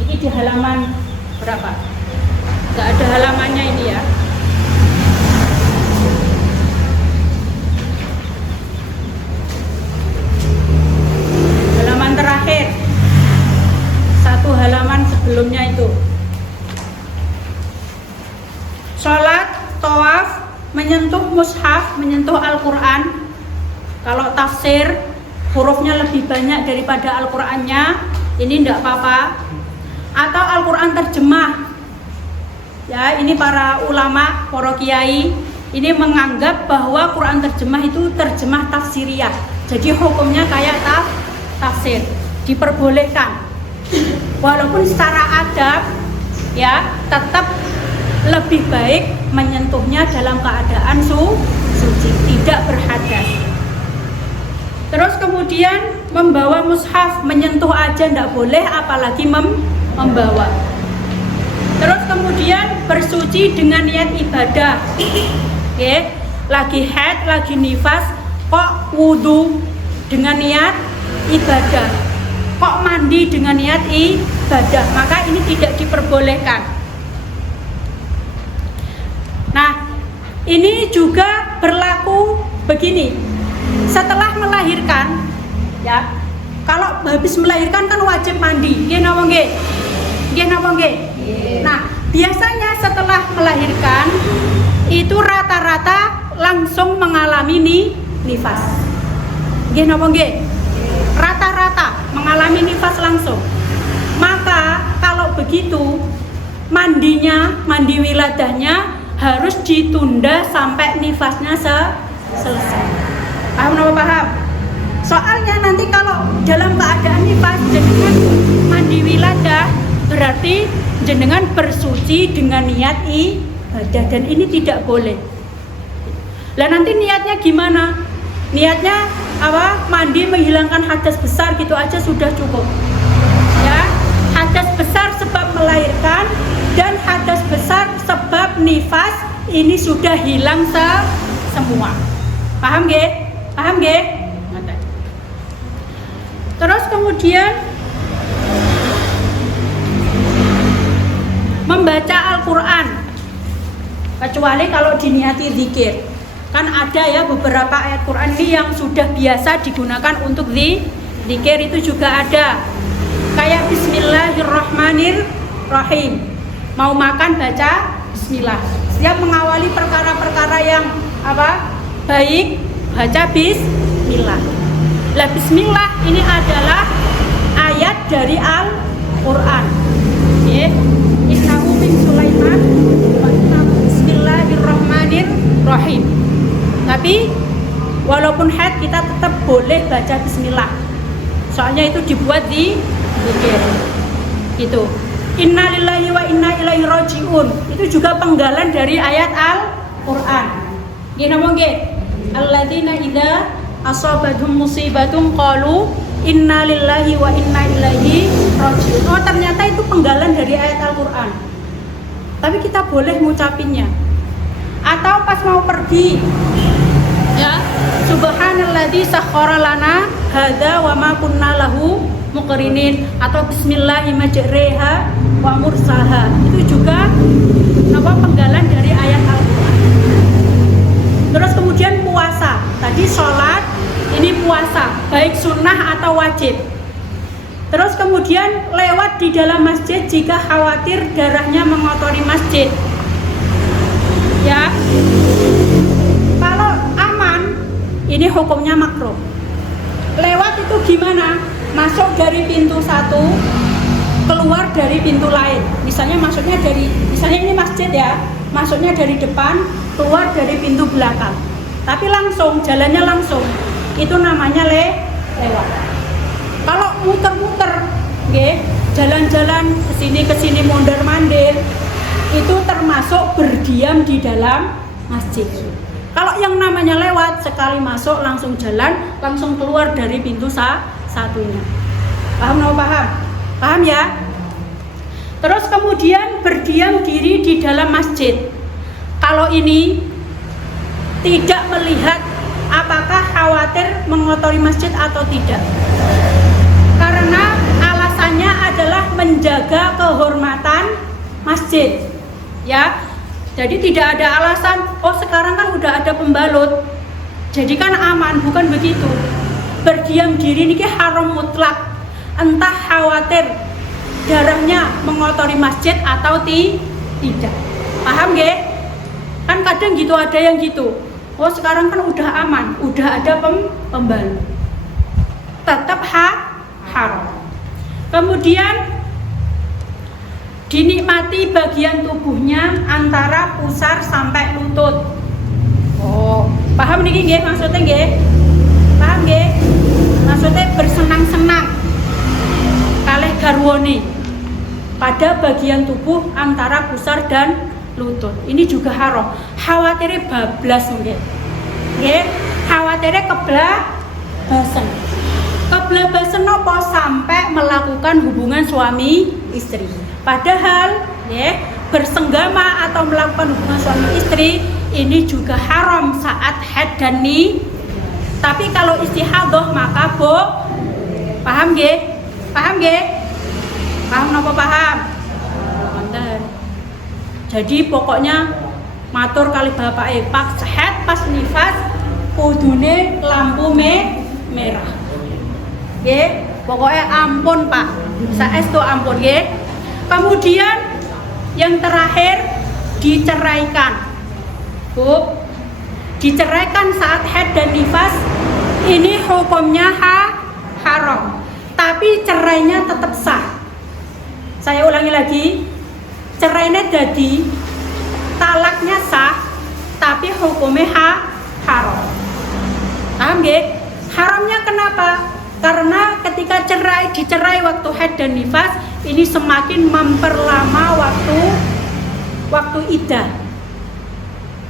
Ini di halaman berapa? Gak ada halamannya ini ya. Halaman terakhir. Satu halaman sebelumnya itu. Sholat, tawaf, menyentuh mushaf, menyentuh Al-Quran. Kalau tafsir hurufnya lebih banyak daripada Al-Qurannya, ini tidak apa-apa. Atau Al-Quran terjemah. Ya, ini para ulama, para kiai ini menganggap bahwa Quran terjemah itu terjemah tafsiriyah. Jadi hukumnya kayak tafsir, diperbolehkan. Walaupun secara adab ya tetap lebih baik menyentuhnya dalam keadaan suci, tidak berhadas. Terus kemudian membawa mushaf, menyentuh aja ndak boleh, apalagi membawa. Terus kemudian bersuci dengan niat ibadah. Oke, lagi haid, lagi nifas, kok wudu dengan niat ibadah, kok mandi dengan niat ibadah, maka ini tidak diperbolehkan. Nah, ini juga berlaku begini. Setelah melahirkan, ya, kalau habis melahirkan kan wajib mandi. Nggih napa nggih? Nggih napa nggih? Nah, biasanya setelah melahirkan itu rata-rata langsung mengalami nifas. Nggih napa nggih? Rata-rata mengalami nifas langsung. Maka kalau begitu mandinya, mandi wiladahnya harus ditunda sampai nifasnya selesai. Paham napa paham? Soalnya nanti kalau dalam keadaan nifas jenengan mandi wiladah, berarti jenengan bersuci dengan niat ibadah, dan ini tidak boleh. Lah nanti niatnya gimana? Niatnya apa? Mandi menghilangkan hadas besar, gitu aja sudah cukup. Ya, hadas besar sebab melahirkan dan hadas besar sebab nifas ini sudah hilang semua. Paham nggih? Paham nggih? Terus kemudian membaca Al-Quran, kecuali kalau diniati zikir. Kan ada ya beberapa ayat Quran ini yang sudah biasa digunakan untuk zikir, itu juga ada. Kayak Bismillahirrahmanirrahim. Mau makan baca Bismillah. Setiap mengawali perkara-perkara yang baik, baca Bismillah. Lah Bismillah ini adalah ayat dari Al-Quran. Innahu min Sulaiman wa innahu Bismillahirrahmanirrahim. Tapi walaupun haid kita tetap boleh baca Bismillah. Soalnya itu dibuat di zikir. Gitu. Innalillahi wa inna ilaihi rajiun. Itu juga penggalan dari ayat Al-Quran. Gini ngomong nggih? Alladzina idza asabathum musibatun qalu innalillahi wa inna ilaihi rajiun. Oh, ternyata itu penggalan dari ayat Al-Quran. Tapi kita boleh ngucapinnya. Atau pas mau pergi, ya, subhanalladzi sakhkhara lana hadza wa ma kunna lahu muqrinin, atau bismillahi majriha wa mursaha. Itu juga penggalan dari ayat Al-Quran. Terus kemudian puasa. Tadi sholat, ini puasa, baik sunnah atau wajib. Terus kemudian lewat di dalam masjid jika khawatir darahnya mengotori masjid. Ya, kalau aman, ini hukumnya makruh. Lewat itu gimana? Masuk dari pintu satu, keluar dari pintu lain. Misalnya misalnya ini masjid ya, masuknya dari depan, keluar dari pintu belakang. Tapi langsung, jalannya langsung. Itu namanya lewat. Kalau muter-muter, jalan-jalan kesini mondar-mandir, itu termasuk berdiam di dalam masjid. Kalau yang namanya lewat, sekali masuk langsung jalan, langsung keluar dari pintu satunya. Paham? Paham? Paham ya? Terus kemudian berdiam diri di dalam masjid. Kalau ini tidak melihat apakah khawatir mengotori masjid atau tidak. Karena alasannya adalah menjaga kehormatan masjid. Ya, jadi tidak ada alasan, oh sekarang kan udah ada pembalut, jadi kan aman, bukan begitu. Berdiam diri ini haram mutlak, entah khawatir darahnya mengotori masjid atau tidak. Paham nggih? Kan kadang gitu, ada yang gitu. Oh sekarang kan udah aman, udah ada pembalut, tetap haram. Kemudian dinikmati bagian tubuhnya antara pusar sampai lutut. Oh, paham niki nggih maksudnya nggih? Paham nggih? Maksudnya bersenang-senang kalih garwane pada bagian tubuh antara pusar dan lutut. Ini juga haram. Khawatirnya bablas nggih. Nggih, khawatirnya keblabasan. Keblabasan apa? Sampai melakukan hubungan suami istri. Padahal ya, bersenggama atau melakukan hubungan suami istri ini juga haram saat haid dan tapi kalau istihadah maka paham nggih? Paham nggih? Paham napa paham? Wonten. Jadi pokoknya matur kali bapak pas haid pas nifas kudune lampu merah. Nggih, pokoknya ampun Pak. Saestu ampun nggih. Kemudian yang terakhir diceraikan. Bu, diceraikan saat haid dan nifas ini hukumnya haram. Tapi cerainya tetap sah. Saya ulangi lagi. Cerainya jadi talaknya sah, tapi hukumnya haram. Paham nggih? Haramnya kenapa? Karena ketika dicerai waktu haid dan nifas ini semakin memperlama waktu iddah.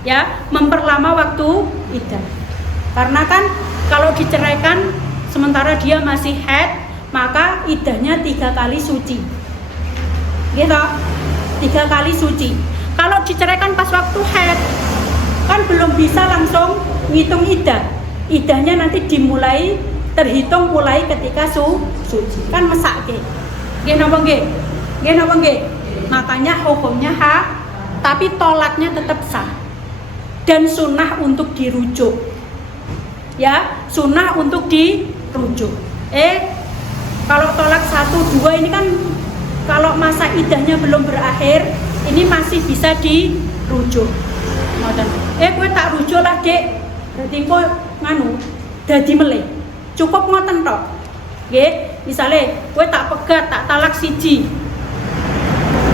Ya, memperlama waktu iddah. Karena kan kalau diceraikan sementara dia masih haid, maka iddahnya 3 kali suci. Gitu. 3 kali suci. Kalau diceraikan pas waktu haid kan belum bisa langsung ngitung iddah. Iddahnya nanti terhitung mulai ketika suci. Kan mesake. Nggih napa nggih? Nggih napa nggih? Makanya hukumnya tapi tolaknya tetap sah. Dan sunnah untuk dirujuk. Ya, sunnah untuk dirujuk. Kalau tolak 1, 2 ini kan kalau masa iddahnya belum berakhir, ini masih bisa dirujuk. Kowe tak rujuk lah, Dek. Berarti kowe dadi meleh. Cukup ngoten tok. Nggih, misale kowe tak pegat, tak talak 1.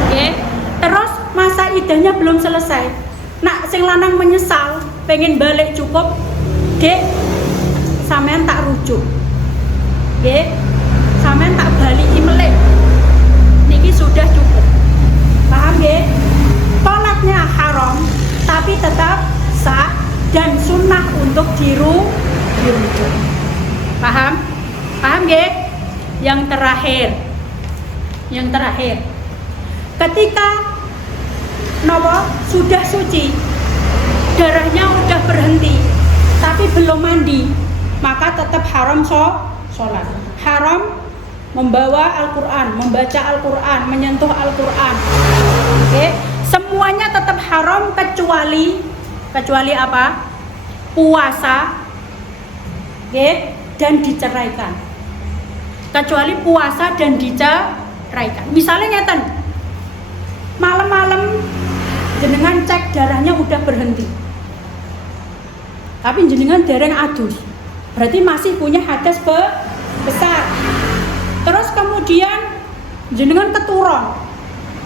Nggih. Terus masa iddahnya belum selesai. Nak sing lanang menyesal, pengen balik cukup, Dek, sampean tak rujuk. Nggih. Sampean tak baliki meleh. Niki sudah cukup. Paham nggih? Tolaknya haram, tapi tetap sah dan sunnah untuk dirujuk. Paham? Paham nggih? Yang terakhir. Ketika sudah suci, darahnya udah berhenti, tapi belum mandi, maka tetap haram sholat. Haram membawa Al-Quran, membaca Al-Quran, menyentuh Al-Quran. Oke, semuanya tetap haram kecuali apa? Puasa, oke, dan diceraikan. Kecuali puasa dan diceraikan. Misalnya ngeten, malam-malam jenengan cek darahnya udah berhenti, tapi jenengan dereng adus, berarti masih punya hadas besar. Terus kemudian jenengan keturun,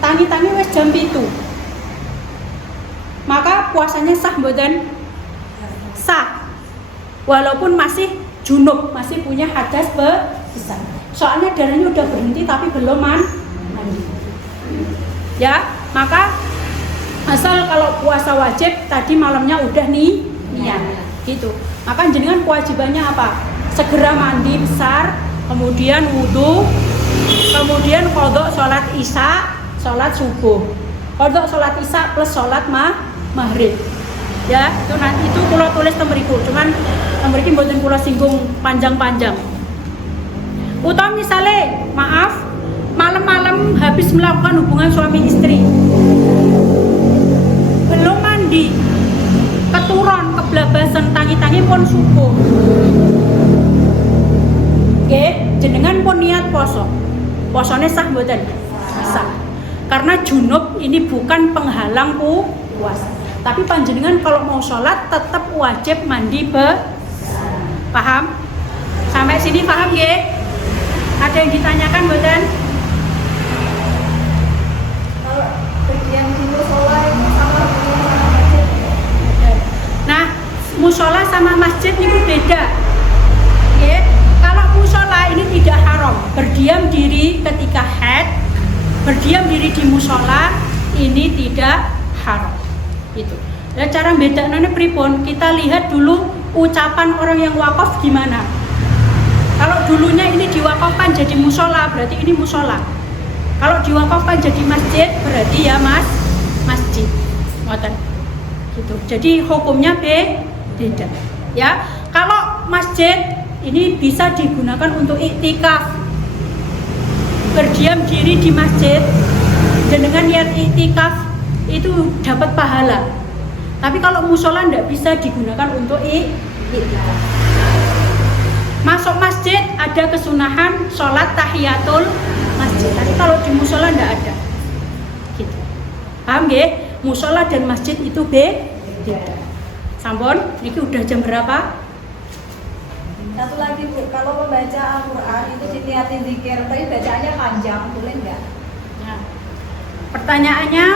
tangi-tangi wis jam 7, maka puasanya sah mboten? Sah, walaupun masih junub, masih punya hadas besar. Soalnya darahnya udah berhenti tapi belum mandi. Ya, maka asal kalau puasa wajib tadi malamnya udah niat gitu. Maka jenengan kewajibannya apa? Segera mandi besar, kemudian wudu, kemudian qadha sholat isya, sholat subuh, qadha sholat isya plus sholat maghrib. Ya, itu nanti itu kula tulis temeriku, cuman temriki mboten kula singgung panjang-panjang. Utawa misale, maaf, malam-malam habis melakukan hubungan suami istri, belum mandi, keturun, keblabasan, tangi-tangi pun subuh. Oke, jenengan pun niat poso. Posone sah mboten? Sah. Karena junub ini bukan penghalang puasa. Tapi panjenengan kalau mau sholat tetap wajib mandi paham? Sampai sini paham nggih? Ada yang ditanyakan mboten? Kalau bagian di musola ini sama masjid. Nah, musola sama masjid itu beda. Nggih. Kalau musola ini tidak haram, berdiam diri ketika haid, berdiam diri di musola ini tidak haram. Itu. Dan cara bedaknya pripun? Kita lihat dulu ucapan orang yang wakaf gimana. Kalau dulunya ini diwakafkan jadi musola, berarti ini musola. Kalau diwakafkan jadi masjid, berarti ya masjid. Ngoten. Gitu. Jadi hukumnya beda. Ya. Kalau masjid ini bisa digunakan untuk iktikaf. Berdiam diri di masjid dengan niat iktikaf itu dapat pahala. Tapi kalau musola tidak bisa digunakan untuk iktikaf. Masuk masjid ada kesunahan sholat tahiyatul masjid. Tapi kalau di musola tidak ada. Gitu. Paham nggih? Musola dan masjid itu beda. Sampun, ini udah jam berapa? Satu lagi Bu, kalau membaca Al-Quran itu diniatin zikir, tapi bacaannya panjang, boleh nggak? Ya. Pertanyaannya,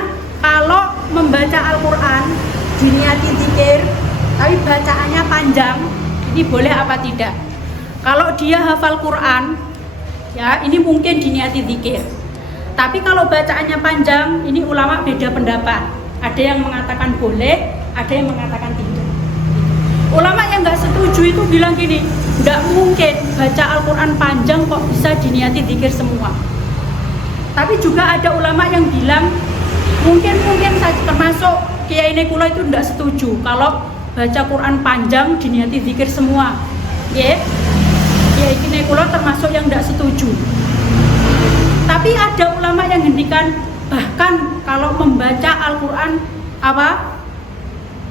kalau membaca Al-Quran diniati zikir, tapi bacaannya panjang, ini boleh apa tidak? Kalau dia hafal Quran, ya ini mungkin diniati zikir. Tapi kalau bacaannya panjang, ini ulama beda pendapat. Ada yang mengatakan boleh, ada yang mengatakan tidak. Ulama yang nggak setuju itu bilang gini, nggak mungkin baca Al-Quran panjang kok bisa diniati zikir semua. Tapi juga ada ulama yang bilang mungkin saja, termasuk Kiai Nekula itu nggak setuju kalau baca Quran panjang diniati zikir semua. Ya, Kiai Nekula termasuk yang nggak setuju. Tapi ada ulama yang ngendikan bahkan kalau membaca Al-Quran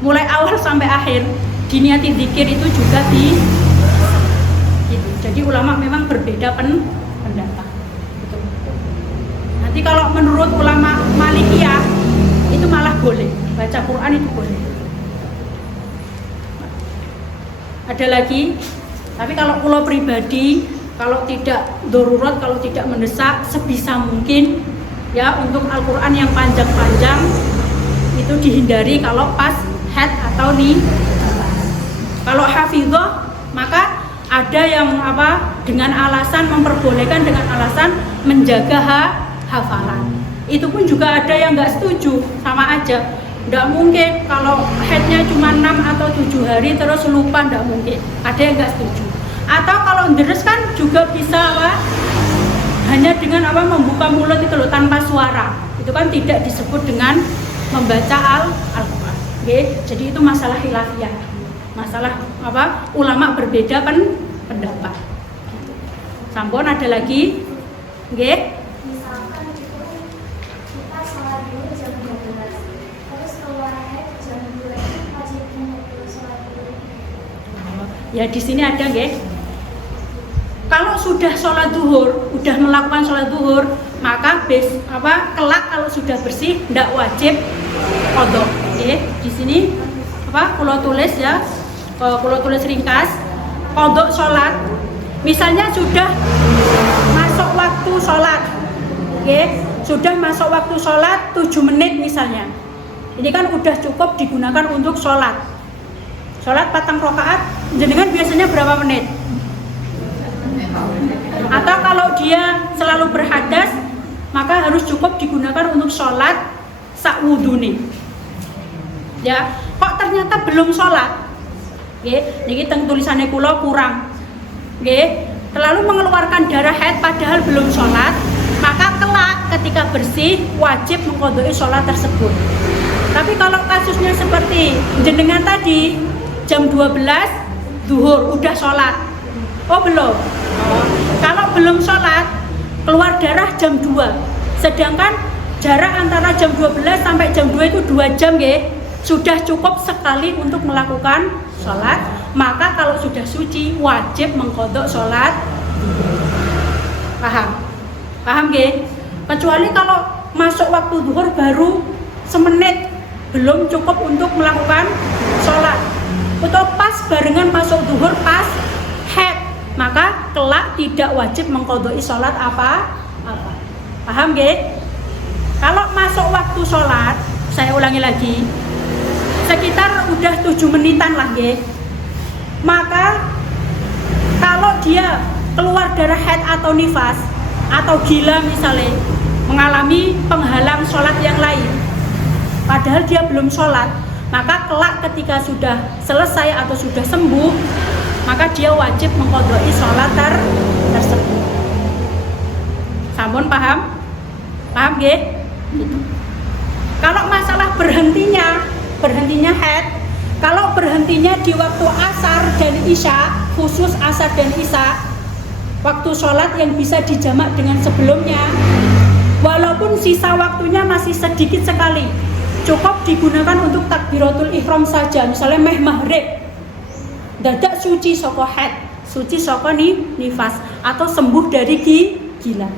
mulai awal sampai akhir diniati zikir itu juga gitu. Jadi ulama memang berbeda pendapat. Gitu. Nanti kalau menurut ulama Malikiyah itu malah boleh baca Quran itu boleh. Ada lagi, tapi kalau pulau pribadi, kalau tidak darurat, kalau tidak mendesak, sebisa mungkin ya untuk Al-Quran yang panjang-panjang itu dihindari kalau pas haid atau kalau hafidhah maka ada yang dengan alasan memperbolehkan dengan alasan menjaga hafalan. Itu pun juga ada yang nggak setuju, sama aja. Nggak mungkin kalau haidnya cuma 6 atau 7 hari terus lupa, nggak mungkin. Ada yang nggak setuju. Atau kalau deres kan juga bisa hanya dengan membuka mulut itu loh tanpa suara. Itu kan tidak disebut dengan membaca Al-Quran. Jadi itu masalah khilafiyah. Masalah ulama berbeda pendapat. Sampun ada lagi? Nggih. Misalkan kita sholat dulu jam 12, terus keluar haid jam 2 itu wajib mengumpul sholat dulu. Ya di sini ada nggih. Kalau sudah sholat zuhur, udah melakukan sholat zuhur, maka kelak kalau sudah bersih tidak wajib qadha. Di sini kalau tulis ya, kalau tulis ringkas, qadha sholat. Misalnya sudah masuk waktu sholat, sudah masuk waktu sholat 7 menit misalnya. Ini kan udah cukup digunakan untuk sholat. Sholat 4 rakaat, jenengan biasanya berapa menit? Atau kalau dia selalu berhadas, maka harus cukup digunakan untuk sholat sakwudune. Ya, kok ternyata belum sholat? Niki teng tulisannya kula kurang. Terlalu mengeluarkan darah haid padahal belum sholat, maka kelak ketika bersih wajib mengqadha'i sholat tersebut. Tapi kalau kasusnya seperti jenengan tadi jam 12 zuhur udah sholat, oh belum. Kalau belum sholat keluar darah jam 2, sedangkan jarak antara jam 12 sampai jam 2 itu 2 jam sudah cukup sekali untuk melakukan sholat. Maka kalau sudah suci wajib mengqadha sholat. Paham kecuali kalau masuk waktu zuhur baru semenit, belum cukup untuk melakukan sholat, atau pas barengan masuk zuhur pas haid, maka kelak tidak wajib mengqadha'i sholat apa. Paham Kalau masuk waktu sholat, saya ulangi lagi, sekitar udah 7 menitan lah maka kalau dia keluar darah haid atau nifas atau gila misalnya, mengalami penghalang sholat yang lain padahal dia belum sholat, maka kelak ketika sudah selesai atau sudah sembuh maka dia wajib mengqadai sholat tersebut. Sampun paham? Paham nggih? Gitu. Kalau masalah berhentinya haid, kalau berhentinya di waktu asar dan isya, khusus asar dan isya, waktu sholat yang bisa dijamak dengan sebelumnya, walaupun sisa waktunya masih sedikit sekali, cukup digunakan untuk takbiratul ihram saja. Misalnya meh maghrib, dadak suci saka haid, suci saka nifas, atau sembuh dari gila,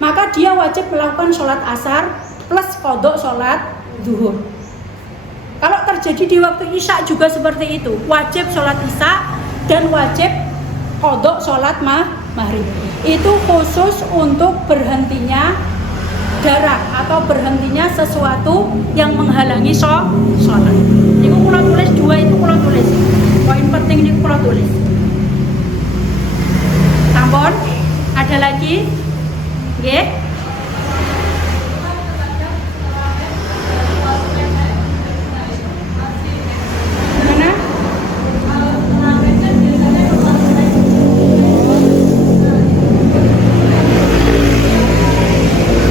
maka dia wajib melakukan sholat asar plus qadha sholat zuhur. Kalau terjadi di waktu isya juga seperti itu, wajib sholat isya dan wajib qadha sholat maghrib. Itu khusus untuk berhentinya darah atau berhentinya sesuatu yang menghalangi sholat. Ini kula tulis dua, itu kula tulis. Poin penting ini kula tulis. Sampun? Ada lagi? Nggih? Mana?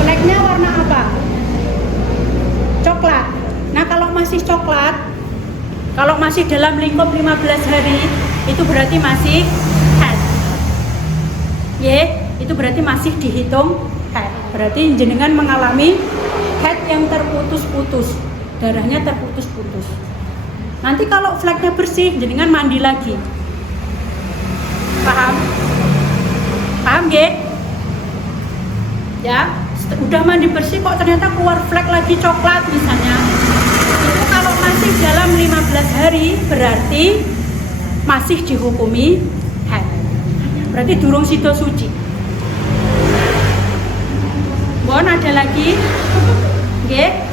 Flagnya warna apa? Coklat. Nah, kalau masih coklat, kalau masih dalam lingkup 15 hari, itu berarti masih haid. Itu berarti masih dihitung haid. Berarti jenengan mengalami haid yang terputus-putus, darahnya terputus-putus. Nanti kalau flagnya bersih, jenengan mandi lagi. Paham? Paham nggih? Ya, udah mandi bersih kok ternyata keluar flag lagi coklat misalnya. Itu kalau masih dalam 15 hari berarti masih dihukumi haid. Berarti durung sida suci. Bon, ada lagi? Nggih.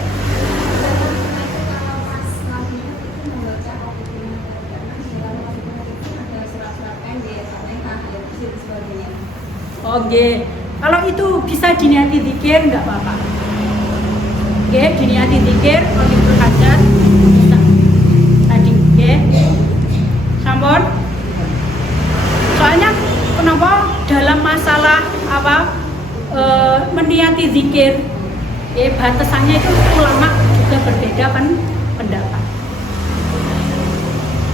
Oke. Kalau itu bisa diniati zikir enggak apa-apa. Oke, diniati zikir kalau itu hajat bisa. Tadi, oke. Sampun. Soalnya kenapa dalam masalah meniati zikir, batasannya itu ulama juga berbeda pendapat.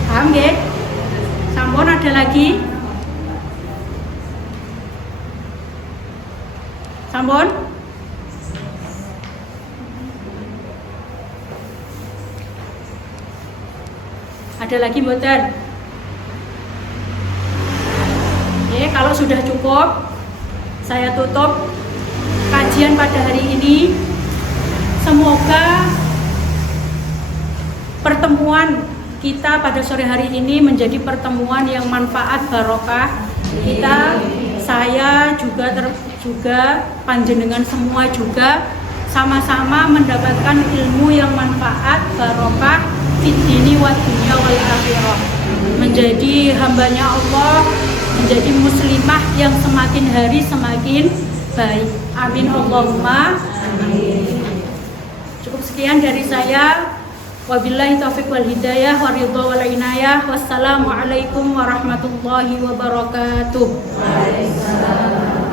Paham nggih? Sampun, ada lagi? Sampun? Ada lagi mboten? Kalau sudah cukup, saya tutup kajian pada hari ini. Semoga pertemuan kita pada sore hari ini menjadi pertemuan yang manfaat barokah. Kita, saya juga panjenengan semua juga sama-sama mendapatkan ilmu yang manfaat barokah fid dini wa dunya wal akhirah. Menjadi hambanya Allah, menjadi muslimah yang semakin hari semakin baik. Amin Allahumma amin. Cukup sekian dari saya. Wabillahi taufiq wal hidayah wa ridha wal inayah. Wassalamualaikum warahmatullahi wabarakatuh. Waalaikumsalam.